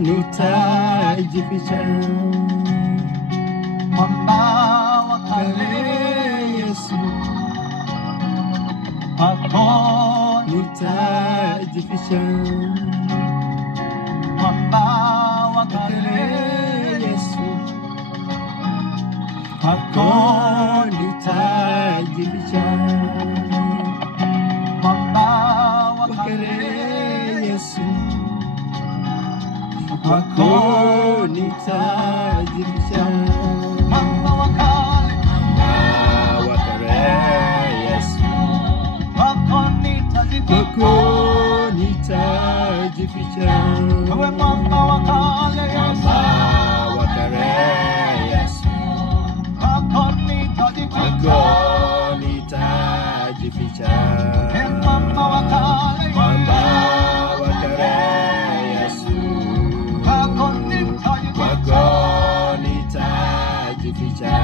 nitajificha. Mwamba wa kale Yesu, kwako nitajificha. Mwamba wa kale Yesu, kwako nitajificha. Mwamba wa kale Yesu, kwako nitajificha. Mwamba wa kale Yesu, kwako nitajificha. kwako nitajificha. Wewe mwamba wa kale Yesu, Yesu, kwako nitajificha. kwako nitajificha. Mwamba wa kale Yesu, kwako nitajificha. kwako nitajificha.